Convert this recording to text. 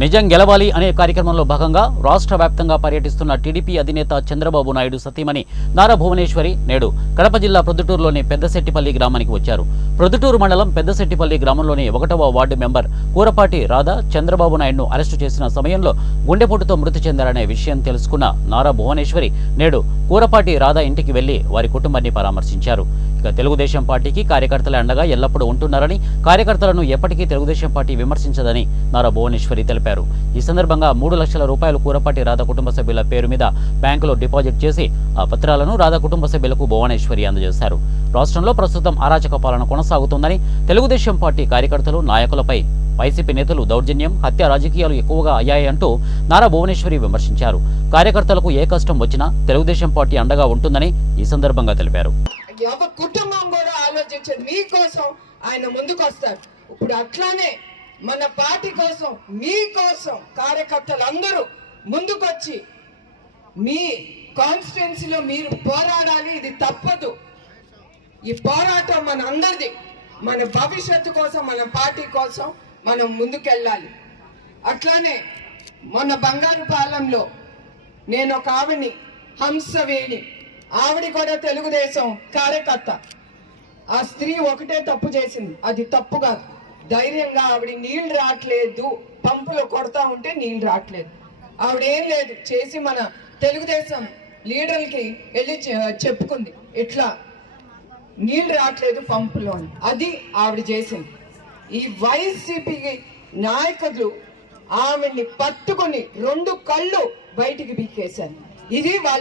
నిజం గెలవాలి అనే కార్యక్రమంలో భాగంగా రాష్ట్ర వ్యాప్తంగా పర్యటిస్తున్న టీడీపీ అధినేత చంద్రబాబు నాయుడు సతీమణి నారా భువనేశ్వరి నేడు కడప జిల్లా ప్రొద్దుటూరులోని పెద్దశెట్టిపల్లి గ్రామానికి వచ్చారు. ప్రొద్దుటూరు మండలం పెద్దశెట్టిపల్లి గ్రామంలోని ఒకటవ వార్డు మెంబర్ కూరపాటి రాధా చంద్రబాబు నాయుడును అరెస్టు చేసిన సమయంలో గుండెపోటుతో మృతి చెందారనే విషయం తెలుసుకున్న నారా భువనేశ్వరి నేడు కూరపాటి రాధా ఇంటికి వెళ్ళి వారి కుటుంబాన్ని పరామర్శించారు. ఇక తెలుగుదేశం పార్టీకి కార్యకర్తల అండగా ఎల్లప్పుడూ ఉంటున్నారని కార్యకర్తలను ఎప్పటికీ తెలుగుదేశం పార్టీ విమర్శించదని నారా భువనేశ్వరి తెలిపారు. ఈ సందర్భంగా మూడు లక్షల రూపాయలు కూరపాటి రాధా కుటుంబ సభ్యుల పేరు మీద బ్యాంకులో డిపాజిట్ చేసి ఆ పత్రాలను రాధా కుటుంబ సభ్యులకు భువనేశ్వరి అందజేశారు. రాష్ట్రంలో ప్రస్తుతం అరాచక పాలన కొనసాగుతుందని తెలుగుదేశం పార్టీ కార్యకర్తలు నాయకులపై వైసీపీ నేతలు దౌర్జన్యం హత్య రాజకీయాలు ఎక్కువగా అయ్యాయంటూ నారా భువనేశ్వరి విమర్శించారు. కార్యకర్తలకు ఏ కష్టం వచ్చినా తెలుగుదేశం పార్టీ అండగా ఉంటుందని ఈ సందర్భంగా తెలిపారు. కుటుంబం కూడా ఆలోచించేది మీకోసం ఆయన ముందుకు వస్తారు ఇప్పుడు అట్లానే మన పార్టీ కోసం మీ కోసం కార్యకర్తలు అందరూ ముందుకొచ్చి మీ కాన్స్టిట్యున్సీలో మీరు పోరాడాలి ఇది తప్పదు. ఈ పోరాటం మన అందరిది. మన భవిష్యత్తు కోసం మన పార్టీ కోసం మనం ముందుకెళ్ళాలి. అట్లానే మొన్న బంగారు పాలెంలో నేను ఒక ఆవిడ్ని హంసవేణి ఆవిడ కూడా తెలుగుదేశం కార్యకర్త. ఆ స్త్రీ ఒకటే తప్పు చేసింది. అది తప్పు కాదు. ధైర్యంగా ఆవిడ నీళ్ళు రావట్లేదు పంపులో కొడతా ఉంటే నీళ్ళు రావట్లేదు ఆవిడేం లేదు చేసి మన తెలుగుదేశం లీడర్లకి వెళ్ళి చెప్పుకుంది. ఇట్లా నీళ్ళు రావట్లేదు పంపులో అని. అది ఆవిడ చేసింది. ఈ వైసీపీ నాయకులు ఆమెని పట్టుకొని రెండు కళ్ళు బయటికి పీకేశారు. ఇది వాళ్ళ